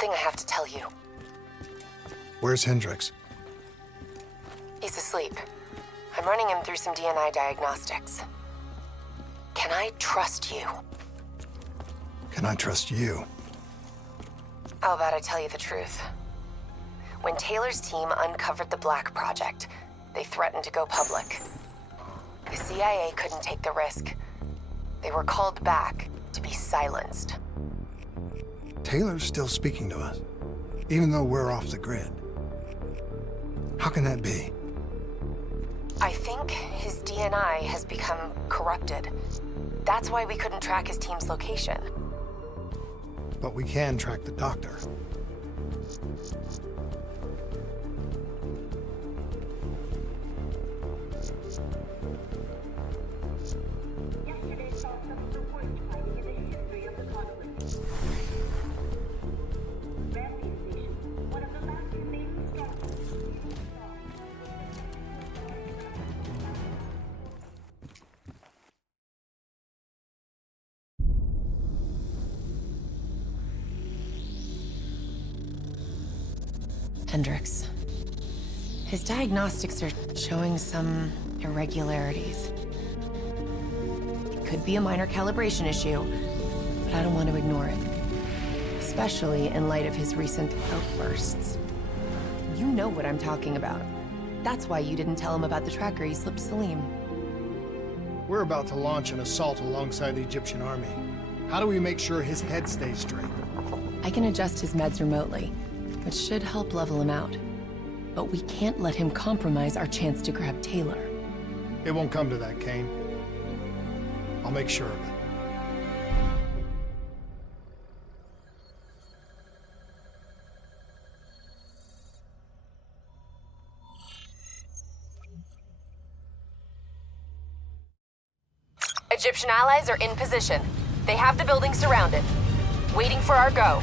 something I have to tell you. Where's Hendricks? He's asleep. I'm running him through some DNI diagnostics. Can I trust you? Can I trust you? How about I tell you the truth? When Taylor's team uncovered the Black Project, they threatened to go public. The CIA couldn't take the risk. They were called back to be silenced. Taylor's still speaking to us, even though we're off the grid. How can that be? I think his DNI has become corrupted. That's why we couldn't track his team's location. But we can track the doctor. Yesterday saw some of the worst fighting in the history of the conflict. Ramsey Station, one of the last remaining strongholds. Hendricks. His diagnostics are showing some irregularities. It could be a minor calibration issue, but I don't want to ignore it. Especially in light of his recent outbursts. You know what I'm talking about. That's why you didn't tell him about the tracker he slipped Salim. We're about to launch an assault alongside the Egyptian army. How do we make sure his head stays straight? I can adjust his meds remotely, which should help level him out. But we can't let him compromise our chance to grab Taylor. It won't come to that, Kane. I'll make sure of it. Egyptian allies are in position. They have the building surrounded, waiting for our go.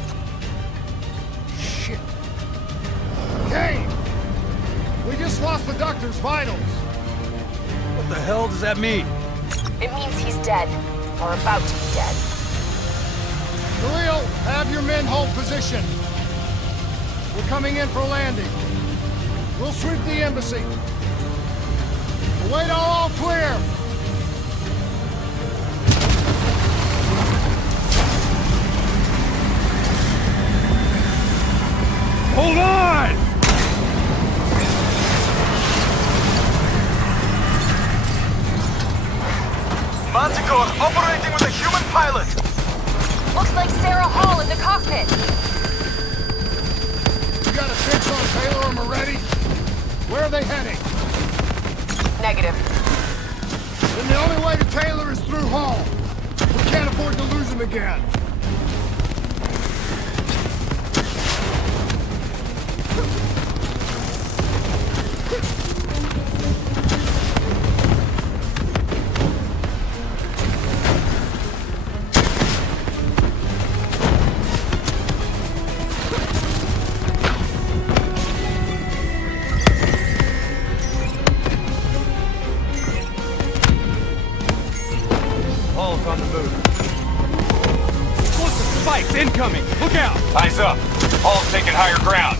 Shit. Kane! We just lost the doctor's vitals. What the hell does that mean? It means he's dead, or about to be dead. Khalil, have your men hold position. We're coming in for landing. We'll sweep the embassy. We'll wait all clear. Hold on! Manticore operating with a human pilot! Looks like Sarah Hall in the cockpit. You got a fix on Taylor and Moretti? Where are they heading? Negative. Then the only way to Taylor is through Hall. We can't afford to lose him again. Hall's on the move. Explosive spikes incoming! Look out! Eyes up! Hall's taking higher ground!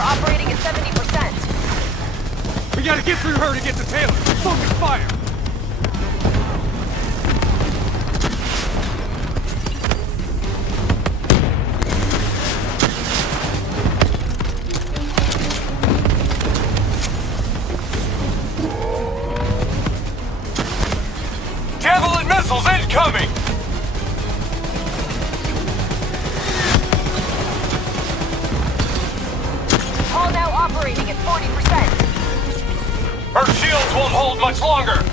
Operating at 70%. We gotta get through her to get to Taylor! Focus fire! Javelin missiles incoming! Her shields won't hold much longer!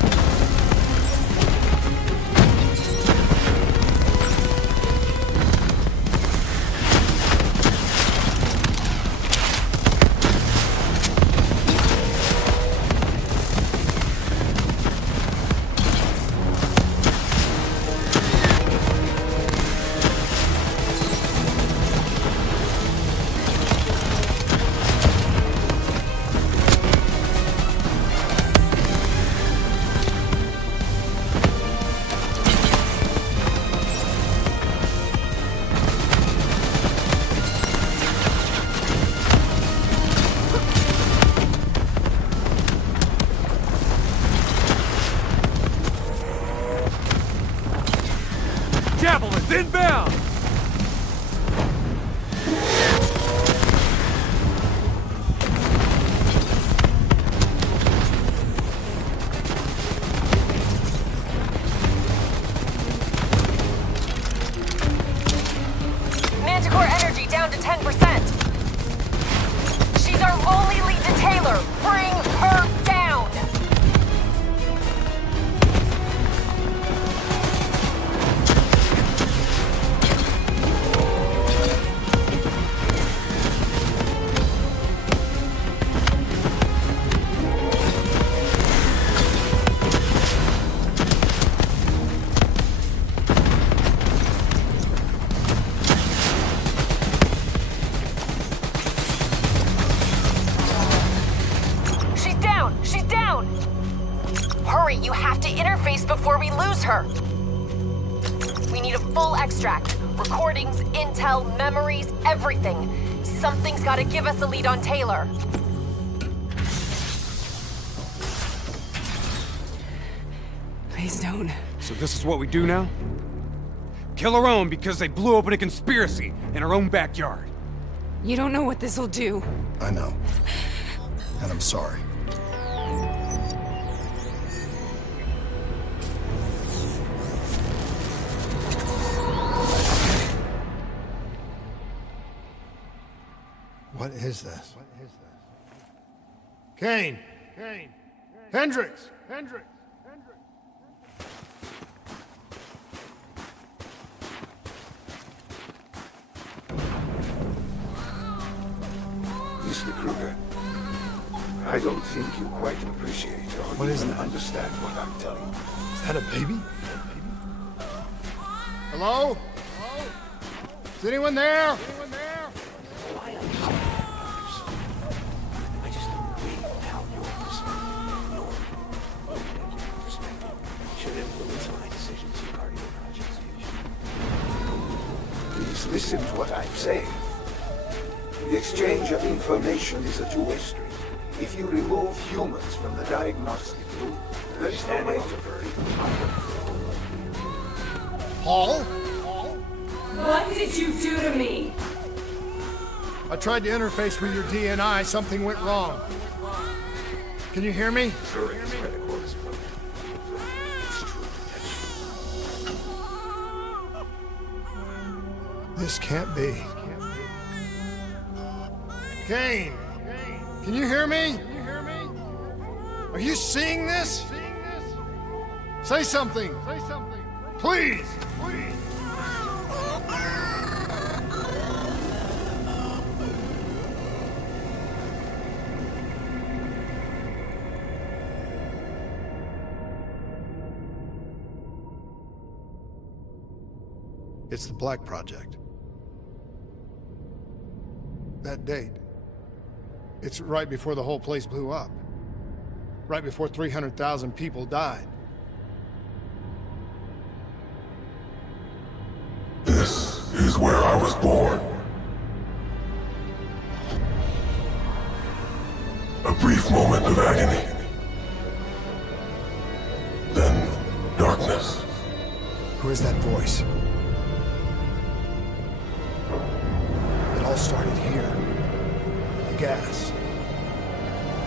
Javelins inbound! Manticore energy down to 10%. She's our only lead detailer. Bring her down. She's down! Hurry, you have to interface before we lose her. We need a full extract. Recordings, intel, memories, everything. Something's gotta give us a lead on Taylor. Please don't. So this is what we do now? Kill our own because they blew open a conspiracy in our own backyard. You don't know what this'll do. I know. And I'm sorry. What is this? Kane! Hendricks! Mr. Kruger, I don't think you quite appreciate or What is even that? understand what I'm telling you. Is that a baby? Hello? Is anyone there? I just don't agree with how your perspective should influence my decisions regarding the project's future. Please listen to what I'm saying. The exchange of information is a two-way street. If you remove humans from the diagnostic loop, there is no way to predict. Paul? What did you do to me? I tried to interface with your DNI. Something went wrong. Can you hear me? Sure, it's critical as well. It's true protection. This can't be. Kane! Can you hear me? Are you seeing this? Say something! Please! It's the Black Project. That date. It's right before the whole place blew up. Right before 300,000 people died. This is where I was born. A brief moment of agony. Then darkness. Who is that voice? It all started here. The gas.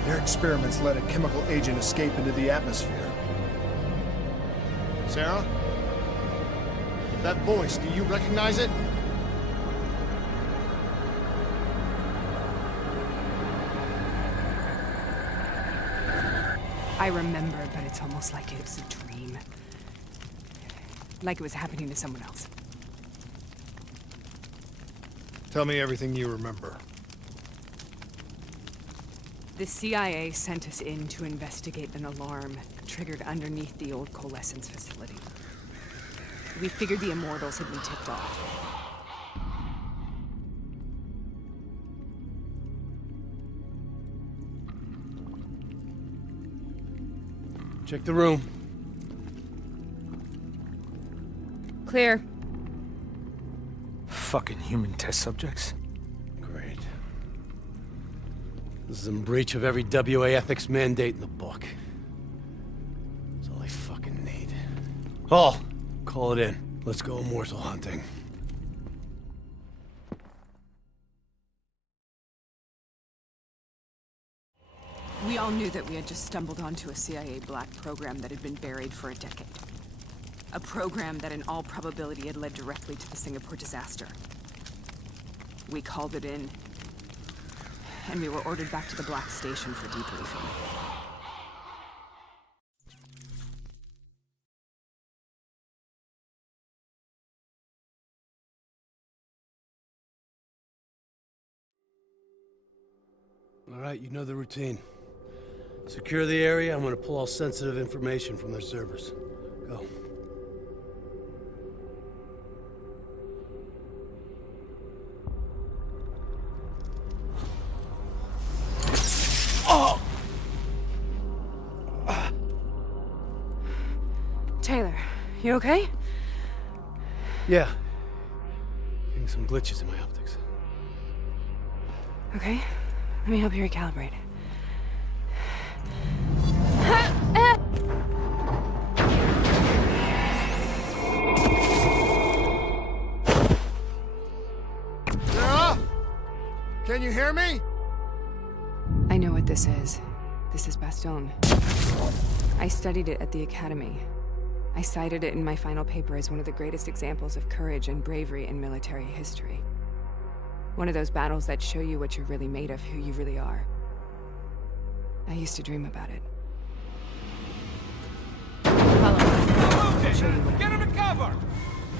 Their experiments let a chemical agent escape into the atmosphere. Sarah? That voice, do you recognize it? I remember, but it's almost like it was a dream. Like it was happening to someone else. Tell me everything you remember. The CIA sent us in to investigate an alarm triggered underneath the old coalescence facility. We figured the Immortals had been tipped off. Check the room. Clear. Fucking human test subjects. Great. This is in breach of every WA ethics mandate in the book. That's all I fucking need. Hall, call it in. Let's go immortal hunting. We all knew that we had just stumbled onto a CIA black program that had been buried for a decade. A program that in all probability had led directly to the Singapore disaster. We called it in, and we were ordered back to the Black Station for debriefing. All right, you know the routine. Secure the area. I'm gonna pull all sensitive information from their servers. Go. Taylor, you okay? Yeah. Getting some glitches in my optics. Okay, let me help you recalibrate. Sarah? Can you hear me? I know what this is. This is Bastogne. I studied it at the Academy. I cited it in my final paper as one of the greatest examples of courage and bravery in military history. One of those battles that show you what you're really made of, who you really are. I used to dream about it. Follow me. I'll show you what Get him in cover!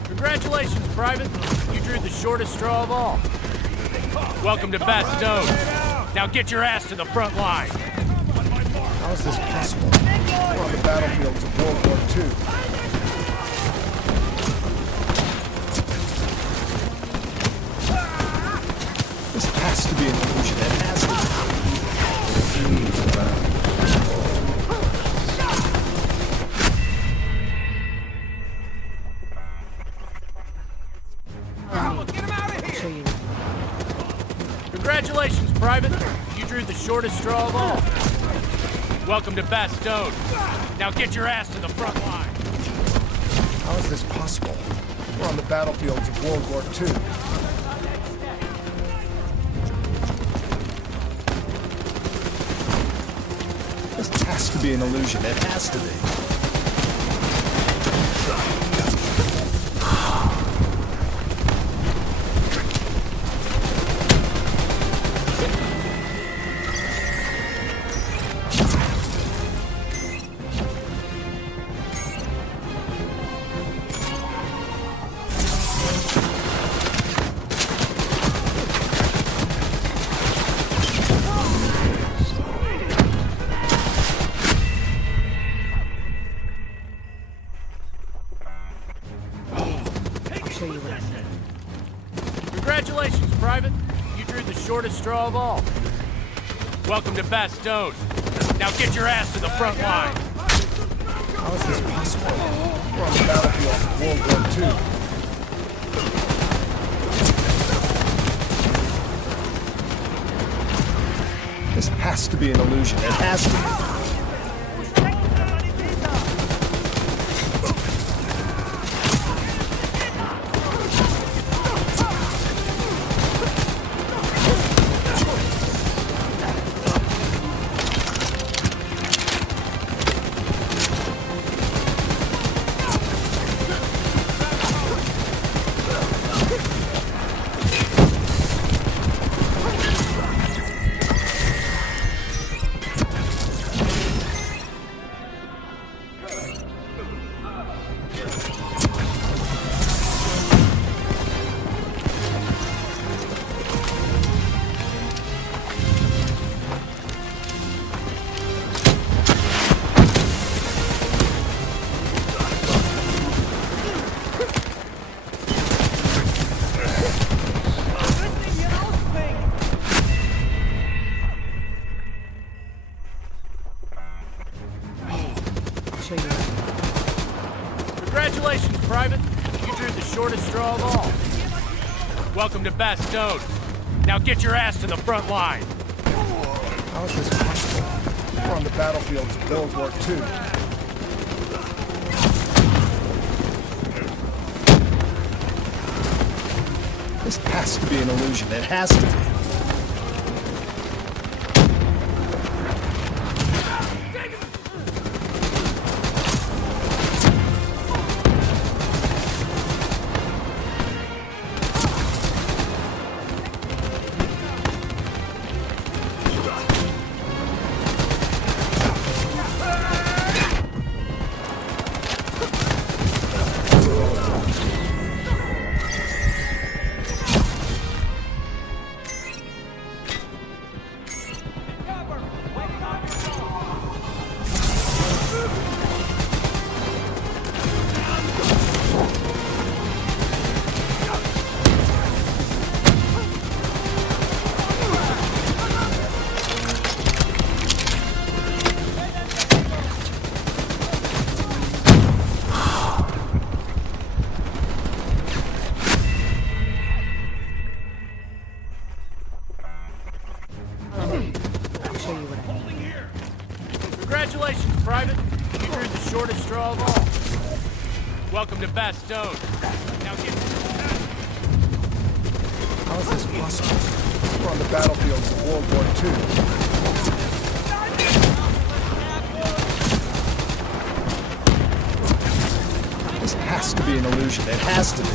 Congratulations, Private. You drew the shortest straw of all. Welcome to Bastogne. Now get your ass to the front line. How is this possible? We're on the battlefields of World War II. This has to be an illusion. It has Get him out of I'll show here! you. Congratulations, Private. You drew the shortest straw of all. Welcome to Bastogne. Now get your ass to the front line. How is this possible? We're on the battlefields of World War II. This has to be an illusion. It has to be. Congratulations, Private. You drew the shortest straw of all. Welcome to Bastogne. Now get your ass to the front line. How is this possible? We're on the battlefields of World War II. This has to be an illusion. It has to be. Congratulations, Private. You drew the shortest straw of all. Welcome to Bastogne. Now get your ass to the front line. How is this possible? We're on the battlefields of World War II. This has to be an illusion. It has to be. Congratulations, Private. You drew the shortest straw of all. Welcome to Bastogne. Now get... How is this possible? We're on the battlefields of World War II. This has to be an illusion. It has to be.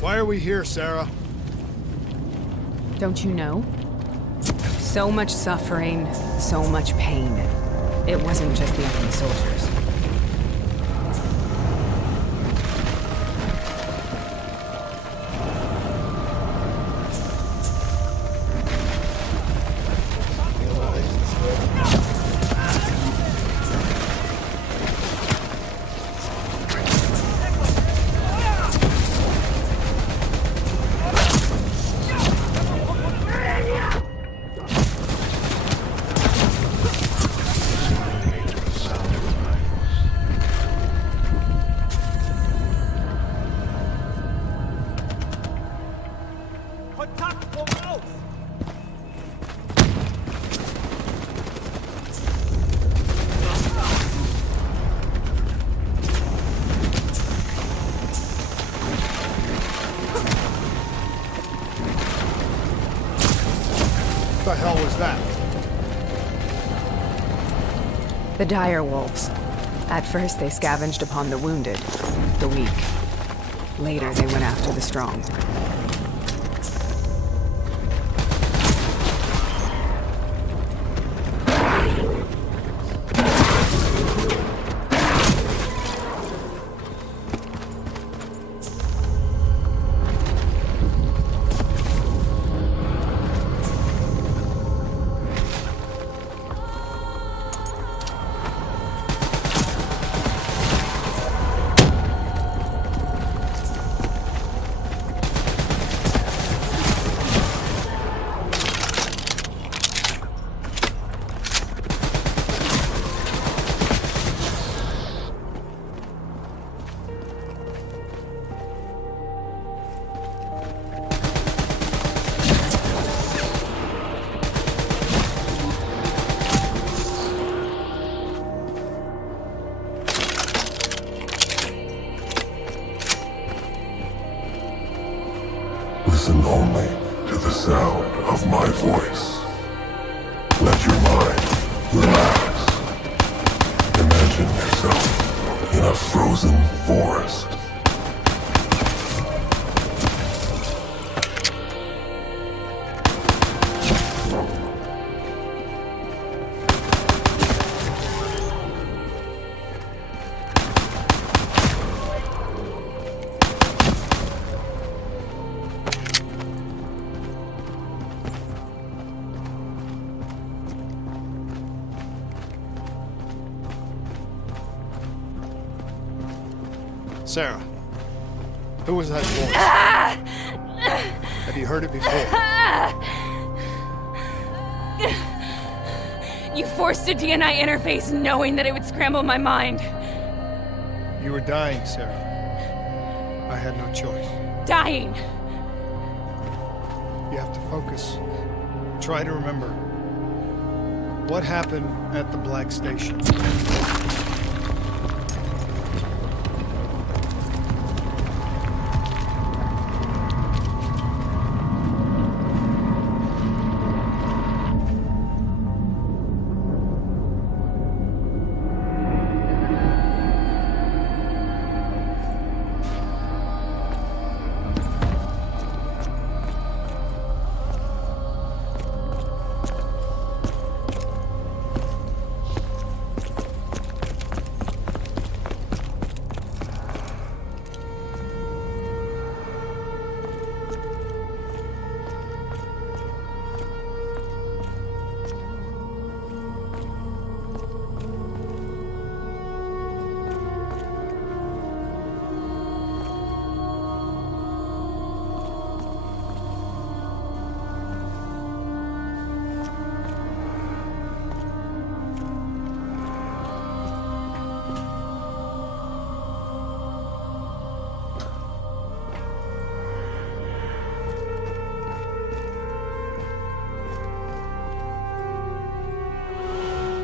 Why are we here, Sarah? Don't you know? So much suffering, so much pain. It wasn't just the enemy soldiers. What the hell was that? The dire wolves. At first, they scavenged upon the wounded, the weak. Later, they went after the strong. Listen only to the sound of my voice. Let your mind relax. Imagine yourself in a frozen forest. Sarah, who was that voice? Have you heard it before? You forced a DNI interface knowing that it would scramble my mind. You were dying, Sarah. I had no choice. Dying! You have to focus. Try to remember. What happened at the Black Station?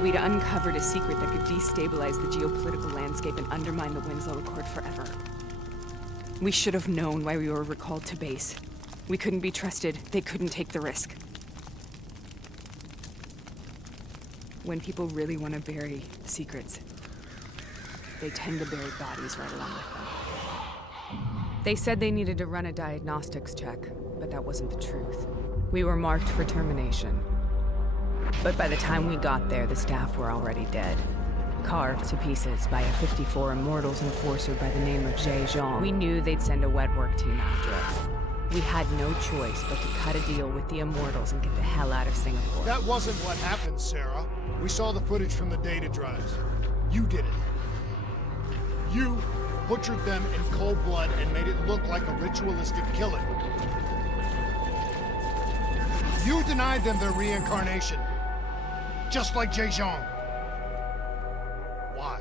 We'd uncovered a secret that could destabilize the geopolitical landscape and undermine the Winslow Accord forever. We should have known why we were recalled to base. We couldn't be trusted. They couldn't take the risk. When people really want to bury secrets, they tend to bury bodies right along with them. They said they needed to run a diagnostics check, but that wasn't the truth. We were marked for termination. But by the time we got there, the staff were already dead. Carved to pieces by a 54 Immortals enforcer by the name of Jean. We knew they'd send a wet work team after us. We had no choice but to cut a deal with the Immortals and get the hell out of Singapore. That wasn't what happened, Sarah. We saw the footage from the data drives. You did it. You butchered them in cold blood and made it look like a ritualistic killing. You denied them their reincarnation. Just like Jean. Why?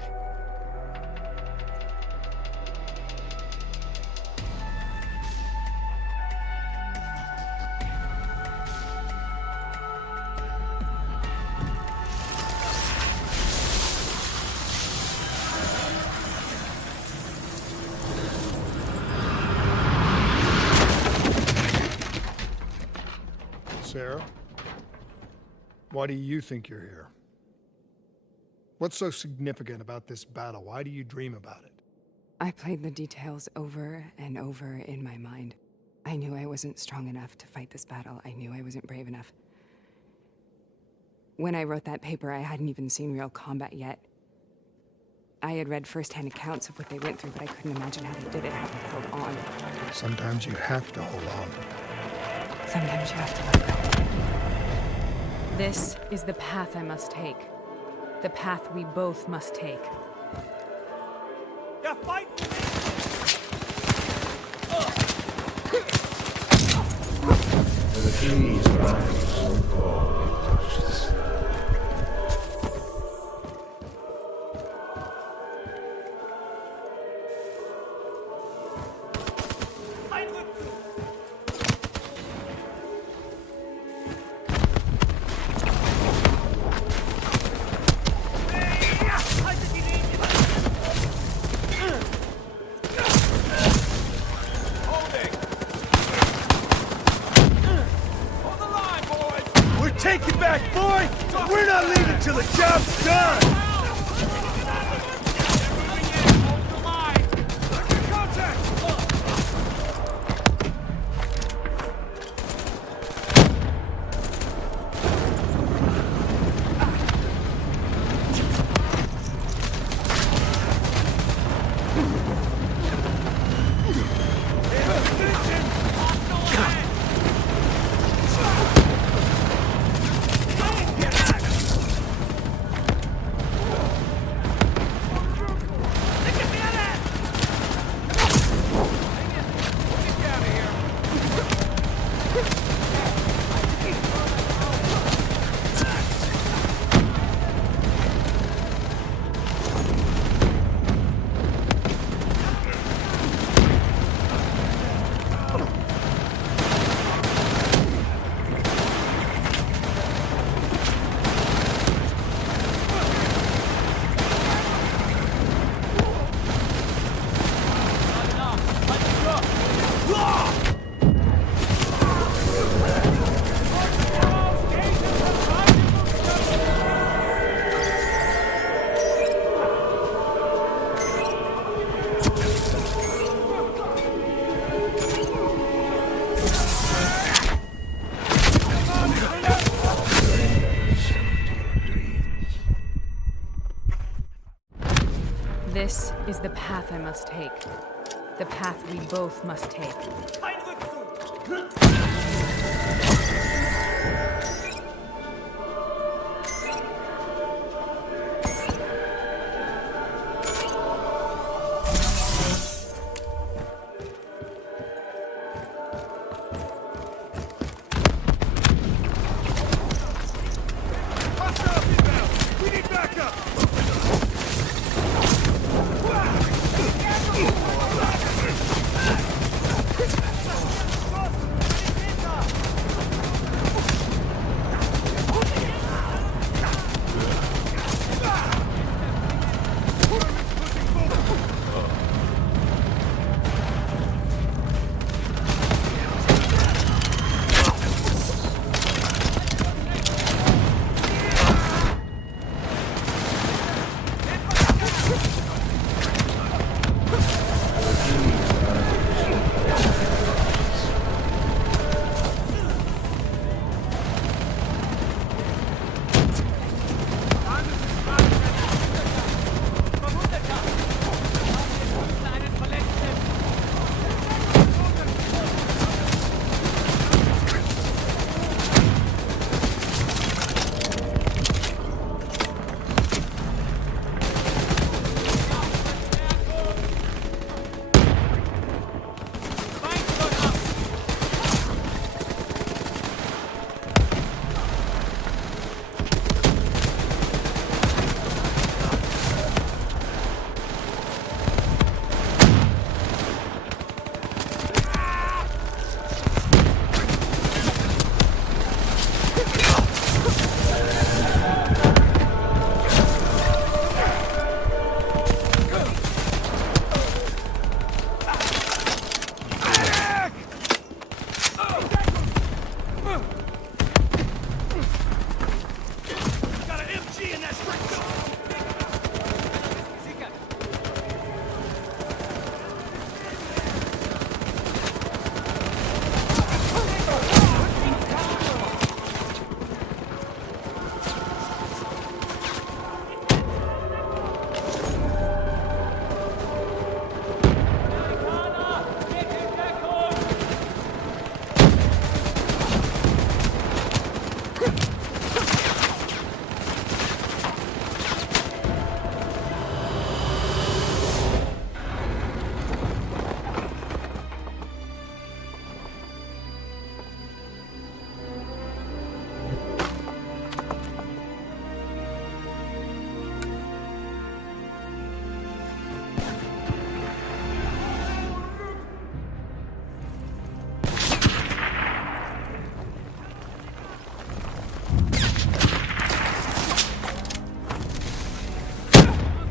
Sarah, why do you think you're here? What's so significant about this battle? Why do you dream about it? I played the details over and over in my mind. I knew I wasn't strong enough to fight this battle. I knew I wasn't brave enough. When I wrote that paper, I hadn't even seen real combat yet. I had read first-hand accounts of what they went through, but I couldn't imagine how they did it, how they held on. Sometimes you have to hold on. Sometimes you have to let go. This is the path I must take. The path we both must take. Yeah, fight! The trees rise and fall and touch the sky. Take it back, boy! We're not leaving till the job's done! This is the path I must take. The path we both must take. We need backup!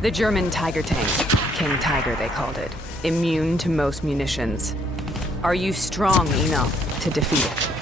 The German Tiger tank. King Tiger, they called it. Immune to most munitions. Are you strong enough to defeat it?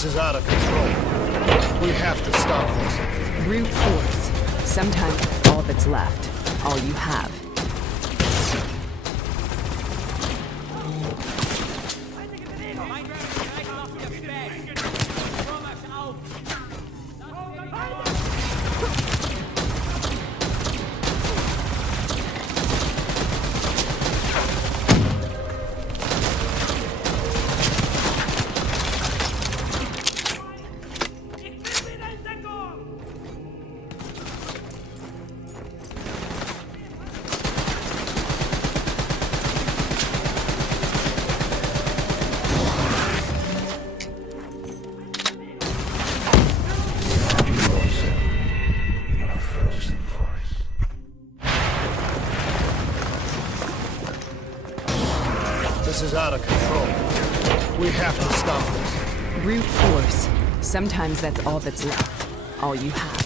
This is out of control. We have to stop this. Brute force. Sometimes that's all that's left. All you have. This is out of control. We have to stop this. Brute force. Sometimes that's all that's left. All you have.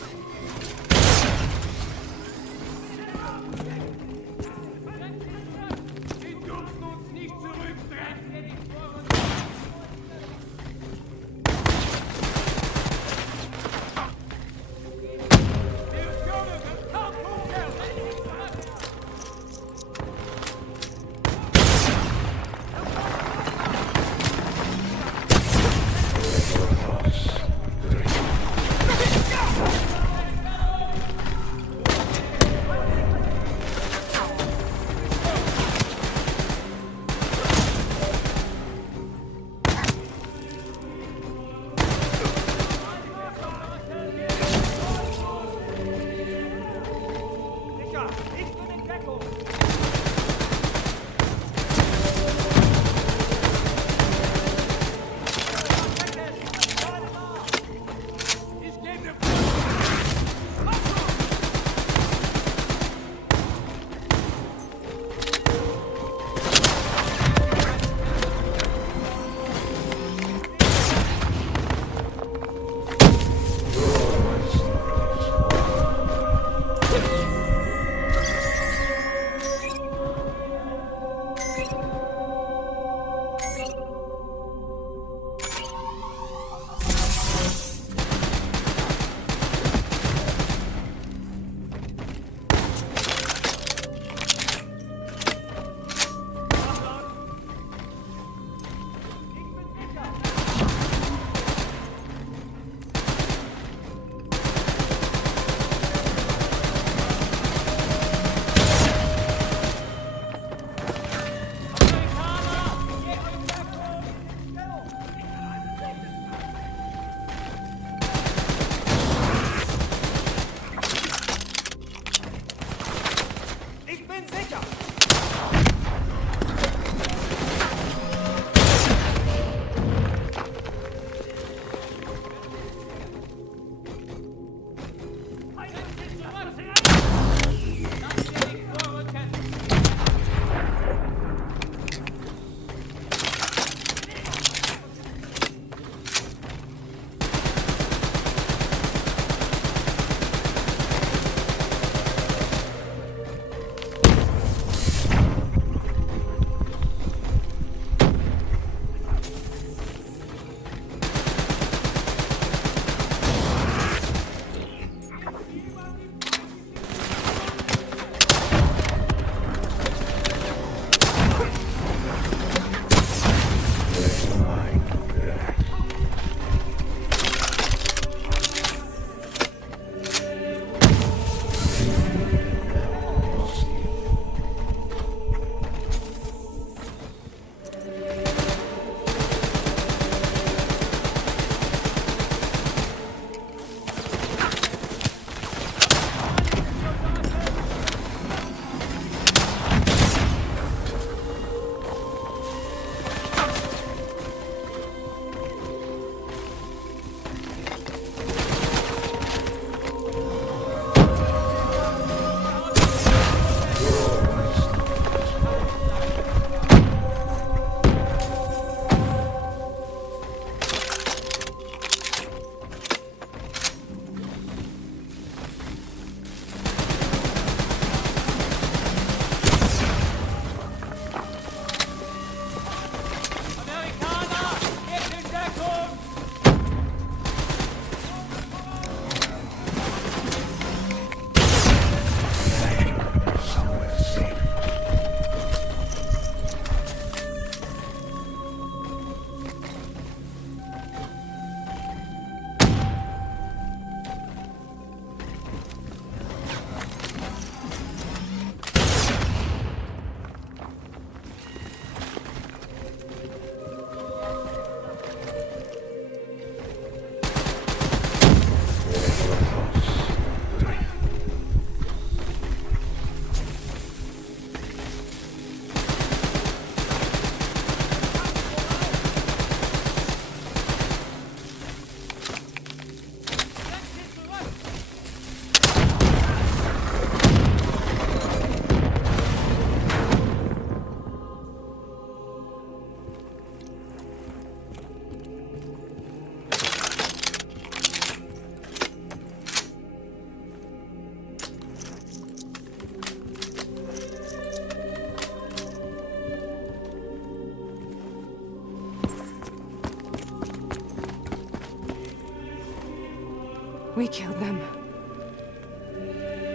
We killed them.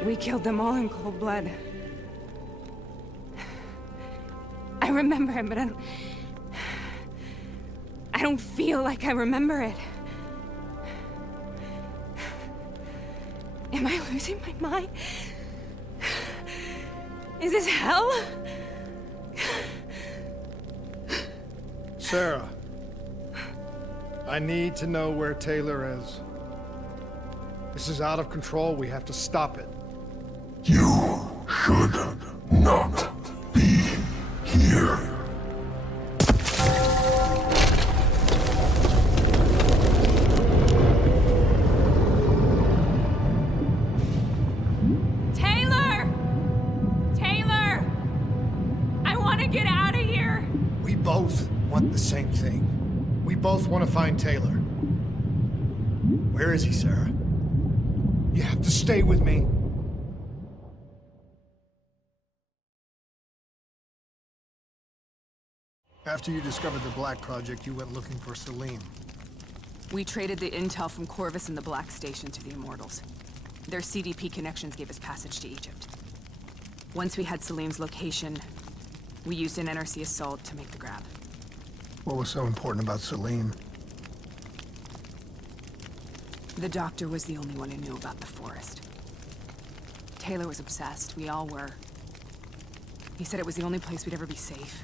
We killed them all in cold blood. I remember it, but I don't feel like I remember it. Am I losing my mind? Is this hell? Sarah, I need to know where Taylor is. This is out of control. We have to stop it. You should not be here. Taylor! Taylor! I want to get out of here! We both want the same thing. We both want to find Taylor. Where is he, Sarah? You have to stay with me. After you discovered the Black Project, you went looking for Salim. We traded the intel from Corvus and the Black Station to the Immortals. Their CDP connections gave us passage to Egypt. Once we had Salim's location, we used an NRC assault to make the grab. What was so important about Salim? The doctor was the only one who knew about the forest. Taylor was obsessed. We all were. He said it was the only place we'd ever be safe.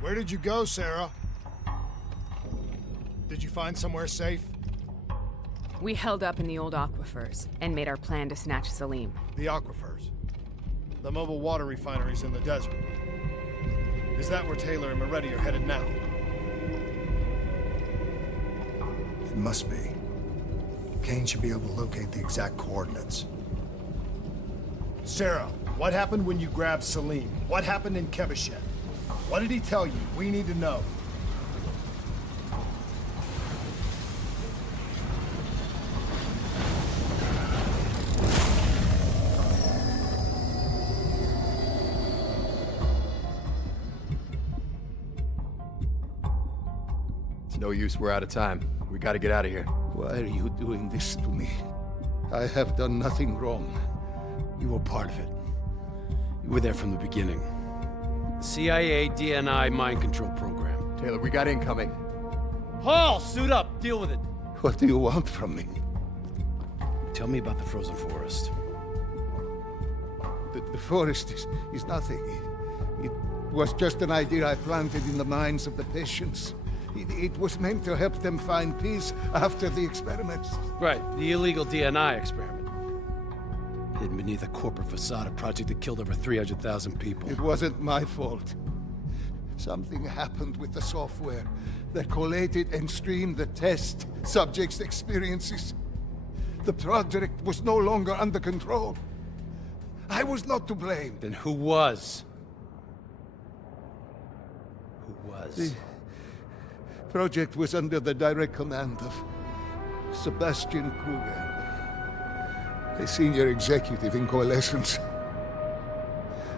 Where did you go, Sarah? Did you find somewhere safe? We held up in the old aquifers and made our plan to snatch Salim. The aquifers. The mobile water refineries in the desert. Is that where Taylor and Moretti are headed now? It must be. Kane should be able to locate the exact coordinates. Sarah, what happened when you grabbed Salim? What happened in Kebashet? What did he tell you? We need to know. It's no use, we're out of time. We gotta get out of here. Why are you doing this to me? I have done nothing wrong. You were part of it. You were there from the beginning. CIA, DNI, mind control program. Taylor, we got incoming. Hall, suit up. Deal with it. What do you want from me? Tell me about the frozen forest. The forest is nothing. It was just an idea I planted in the minds of the patients. It was meant to help them find peace after the experiments. Right, the illegal DNI experiment. Hidden beneath a corporate facade, a project that killed over 300,000 people. It wasn't my fault. Something happened with the software that collated and streamed the test subjects' experiences. The project was no longer under control. I was not to blame. Then who was? Who was? The project was under the direct command of Sebastian Kruger, a senior executive in Coalescence.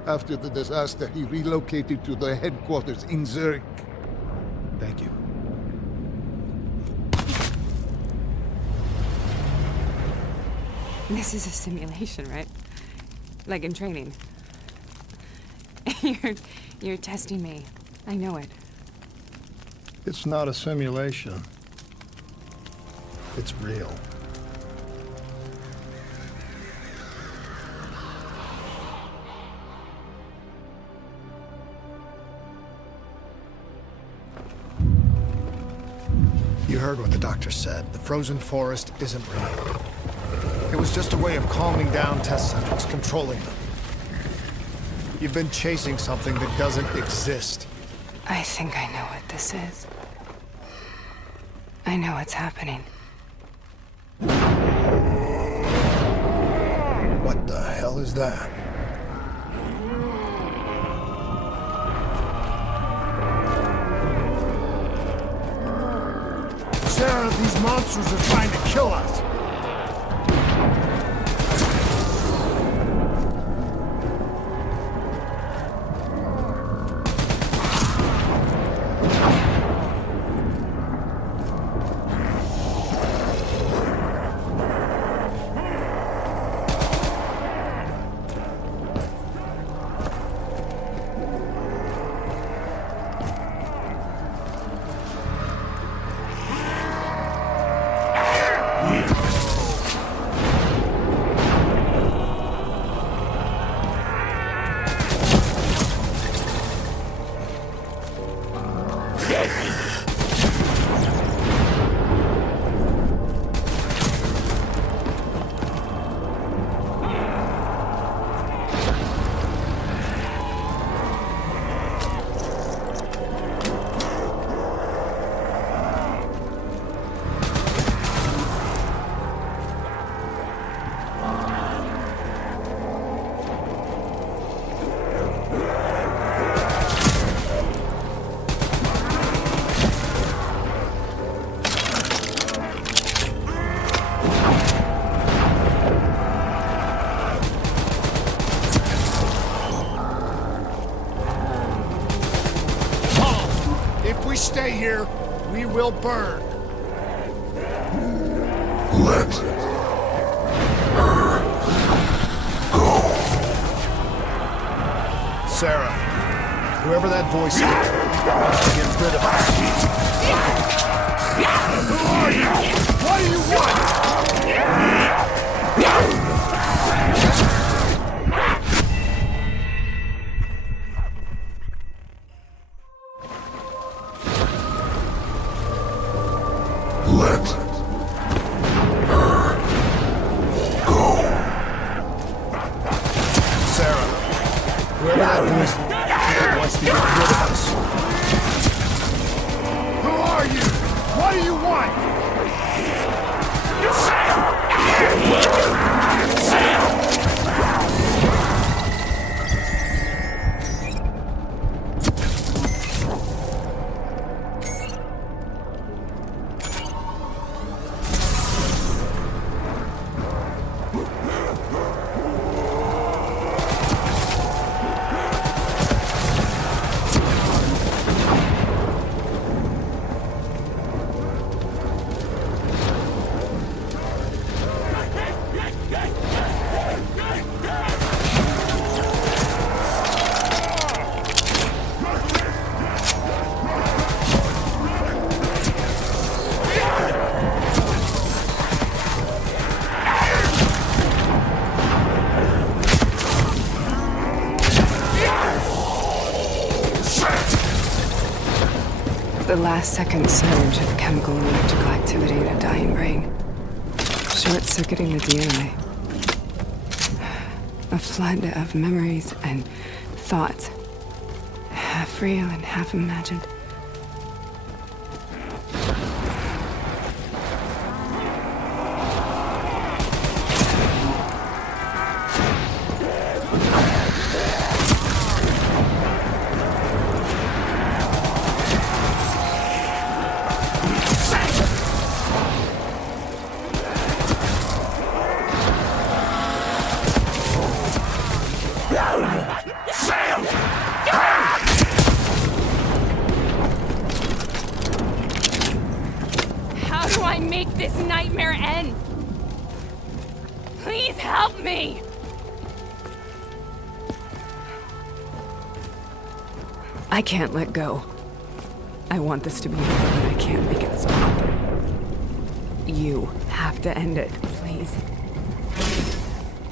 After the disaster, he relocated to the headquarters in Zurich. Thank you. This is a simulation, right? Like in training. You're testing me. I know it. It's not a simulation. It's real. You heard what the doctor said. The frozen forest isn't real. It was just a way of calming down test subjects, controlling them. You've been chasing something that doesn't exist. I think I know what this is. I know what's happening. What the hell is that? Sarah! Sarah, these monsters are trying to kill us. Stay here, we will burn. Let her go. Sarah, whoever that voice is, wants to get rid of us. Who are you? What do you want? Let her go. Sarah, whoever that voice is, wants to get rid of us. Who are you? What do you want? The last second surge of chemical and electrical activity in a dying brain. Short-circuiting the DNA. A flood of memories and thoughts. Half real and half imagined. How do I make this nightmare end? Please help me! I can't let go. I want this to be over, but I can't make it stop. You have to end it, please.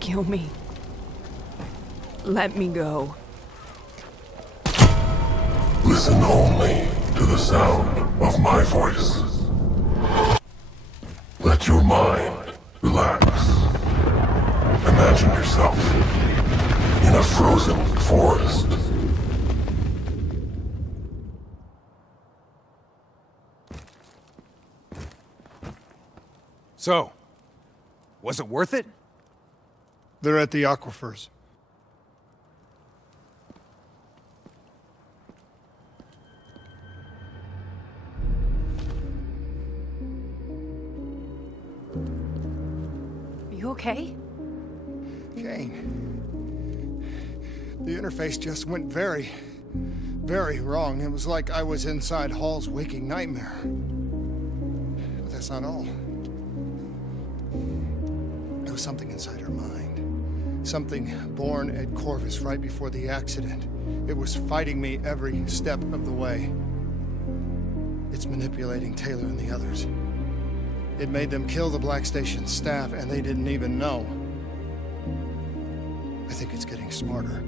Kill me. Let me go. Listen only to the sound of my voice. Let your mind relax. Imagine yourself in a frozen forest. So, was it worth it? They're at the aquifers. okay? Kane. The interface just went very, very wrong. It was like I was inside Hall's waking nightmare. But that's not all. There was something inside her mind. Something born at Corvus right before the accident. It was fighting me every step of the way. It's manipulating Taylor and the others. It made them kill the Black Station staff, and they didn't even know. I think it's getting smarter.